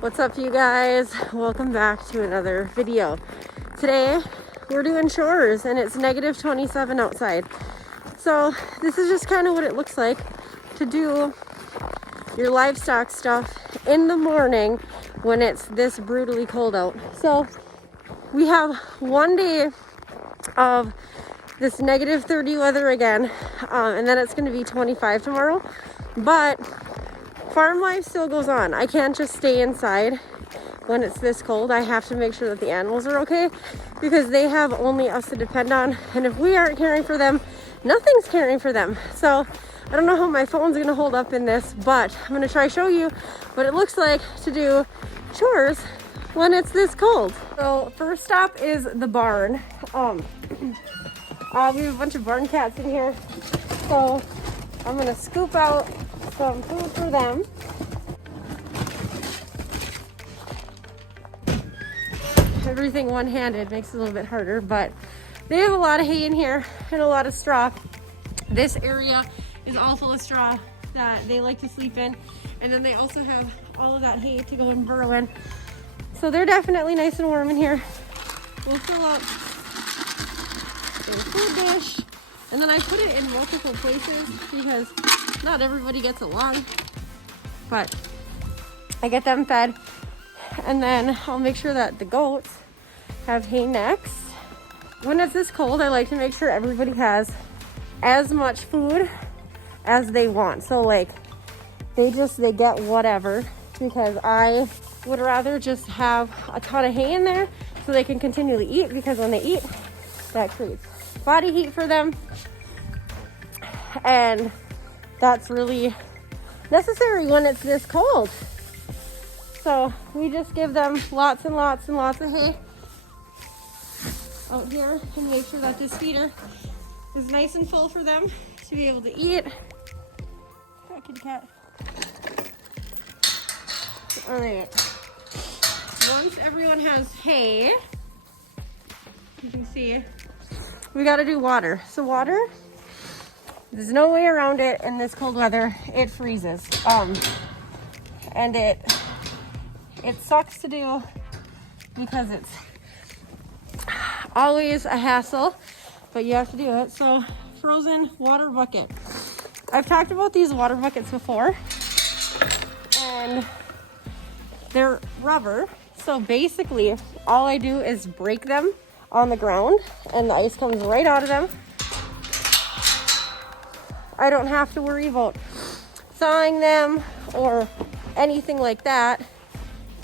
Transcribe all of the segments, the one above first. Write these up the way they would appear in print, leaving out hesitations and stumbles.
What's up, you guys? Welcome back to another video. Today we're doing chores and it's negative 27 outside. So this is just kind of what it looks like to do your livestock stuff in the morning when it's this brutally cold out. So we have one day of this negative 30 weather again, and then it's going to be 25 tomorrow. But farm life still goes on. I can't just stay inside when it's this cold. I have to make sure that the animals are okay because they have only us to depend on. And if we aren't caring for them, nothing's caring for them. So I don't know how my phone's gonna hold up in this, but I'm gonna try to show you what it looks like to do chores when it's this cold. So first stop is the barn. We have a bunch of barn cats in here. So I'm gonna scoop out some food for them. Everything one-handed makes it a little bit harder, but they have a lot of hay in here and a lot of straw. This area is all full of straw that they like to sleep in, and then they also have all of that hay to go and burrow in. So they're definitely nice and warm in here. We'll fill up their food dish, and then I put it in multiple places because not everybody gets along, but I get them fed, and then I'll make sure that the goats have hay next. When it's this cold, I like to make sure everybody has as much food as they want. So like they get whatever, because I would rather just have a ton of hay in there so they can continually eat, because when they eat, that creates body heat for them, and that's really necessary when it's this cold. So we just give them lots and lots and lots of hay out here and make sure that this feeder is nice and full for them to be able to eat. Kitty cat. All right. Once everyone has hay, you can see we got to do water. So water, there's no way around it in this cold weather. It freezes, and it sucks to do because it's always a hassle, but you have to do it. So frozen water bucket. I've talked about these water buckets before, and they're rubber. So basically all I do is break them on the ground and the ice comes right out of them. I don't have to worry about thawing them or anything like that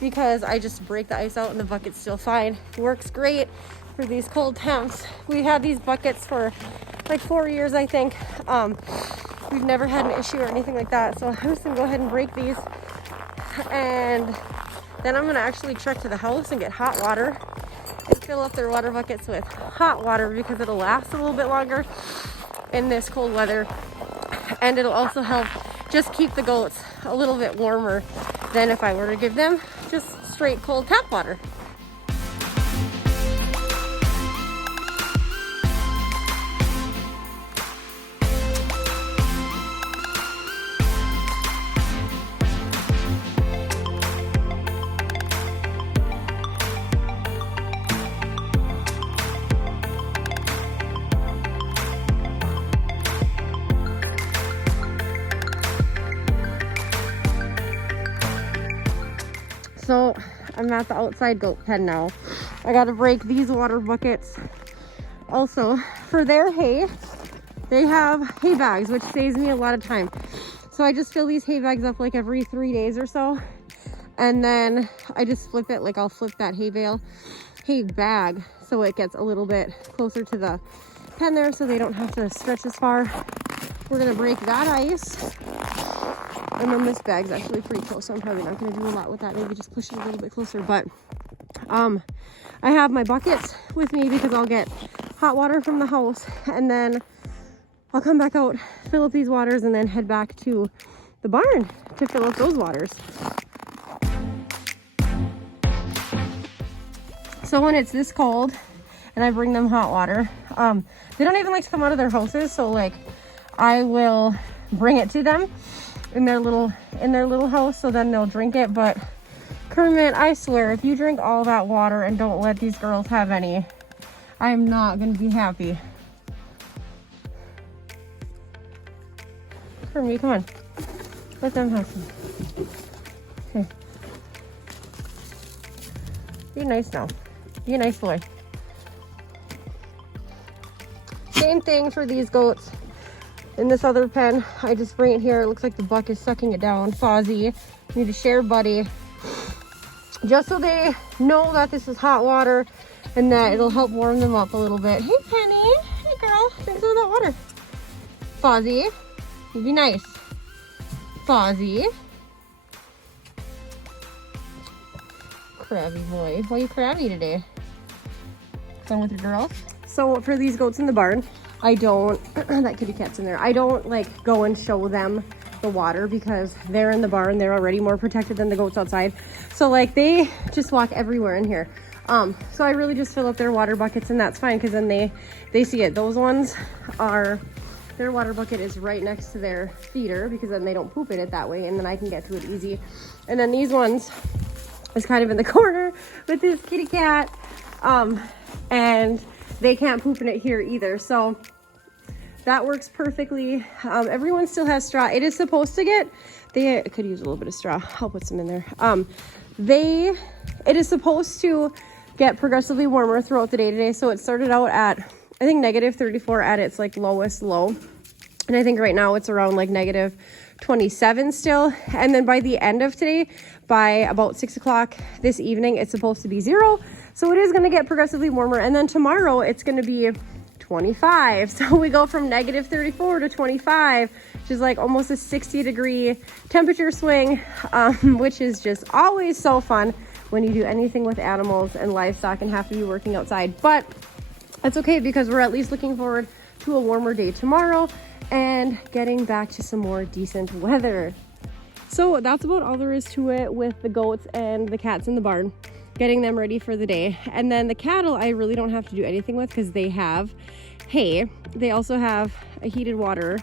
because I just break the ice out and the bucket's still fine. Works great for these cold temps. We had these buckets for like 4 years, I think. We've never had an issue or anything like that. So I'm just gonna go ahead and break these, and then I'm gonna actually trek to the house and get hot water and fill up their water buckets with hot water because it'll last a little bit longer in this cold weather. And it'll also help just keep the goats a little bit warmer than if I were to give them just straight cold tap water. So I'm at the outside goat pen now. I gotta break these water buckets. Also, for their hay, they have hay bags, which saves me a lot of time. So I just fill these hay bags up like every 3 days or so. And then I just flip it, like I'll flip that hay bag so it gets a little bit closer to the pen there so they don't have to stretch as far. We're gonna break that ice. And then this bag's actually pretty close, so I'm probably not going to do a lot with that. Maybe just push it a little bit closer. But I have my buckets with me because I'll get hot water from the house, and then I'll come back out, fill up these waters, and then head back to the barn to fill up those waters. So when it's this cold and I bring them hot water, they don't even like to come out of their houses. So like I will bring it to them in their little house, so then they'll drink it. But Kermit, I swear, if you drink all that water and don't let these girls have any, I'm not gonna be happy. Kermit, come on. Let them have some. Okay. Be nice now. Be a nice boy. Same thing for these goats. In this other pen, I just bring it here. It looks like the buck is sucking it down. Fozzie, need to share buddy. Just so they know that this is hot water and that it'll help warm them up a little bit. Hey, Penny. Hey, girl. Thanks for that water. Fozzie, you be nice. Fozzie. Crabby boy. Why are you crabby today? Fun with your girls? So for these goats in the barn, I don't, that kitty cat's in there. I don't like go and show them the water because they're in the barn. They're already more protected than the goats outside. So like they just walk everywhere in here. So I really just fill up their water buckets and that's fine because then they see it. Those ones are, their water bucket is right next to their feeder because then they don't poop in it that way and then I can get to it easy. And then these ones is kind of in the corner with this kitty cat. And they can't poop in it here either. So that works perfectly. Everyone still has straw. It is supposed to get, they could use a little bit of straw. I'll put some in there. It is supposed to get progressively warmer throughout the day today. So it started out at, I think -34 at its like lowest low. And I think right now it's around like -27 still. And then by the end of today, by about 6 o'clock this evening, it's supposed to be 0. So it is going to get progressively warmer. And then tomorrow it's going to be 25. So we go from -34 to 25, which is like almost a 60-degree temperature swing, which is just always so fun when you do anything with animals and livestock and have to be working outside. But that's okay because we're at least looking forward to a warmer day tomorrow and getting back to some more decent weather. So that's about all there is to it with the goats and the cats in the barn, getting them ready for the day. And then the cattle, I really don't have to do anything with because they have hay. They also have a heated water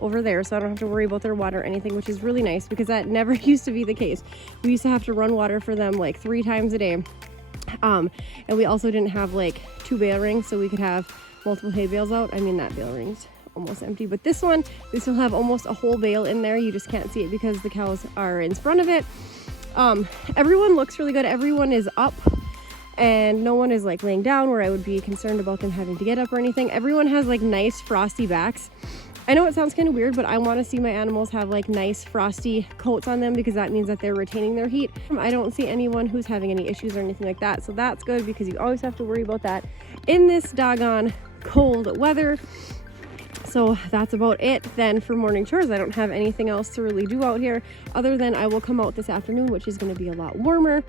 over there, so I don't have to worry about their water or anything, which is really nice because that never used to be the case. We used to have to run water for them like 3 times a day. And we also didn't have like 2 bale rings, so we could have multiple hay bales out. I mean, that bale ring's almost empty, but this one, we still have almost a whole bale in there. You just can't see it because the cows are in front of it. Everyone looks really good. Everyone is up and no one is like laying down where I would be concerned about them having to get up or anything. Everyone has like nice frosty backs. I know it sounds kind of weird, but I want to see my animals have like nice frosty coats on them because that means that they're retaining their heat. I don't see anyone who's having any issues or anything like that. So that's good because you always have to worry about that in this doggone cold weather. So that's about it then for morning chores. I don't have anything else to really do out here other than I will come out this afternoon, which is going to be a lot warmer.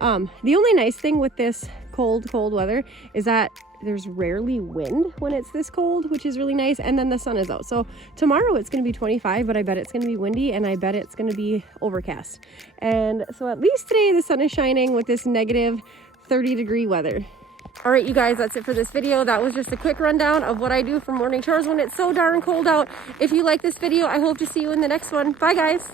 The only nice thing with this cold weather is that there's rarely wind when it's this cold, which is really nice. And then the sun is out. So tomorrow it's going to be 25, but I bet it's going to be windy and I bet it's going to be overcast. And so at least today the sun is shining with this -30-degree weather. All right, you guys, that's it for this video. That was just a quick rundown of what I do for morning chores when it's so darn cold out. If you like this video, I hope to see you in the next one. Bye, guys.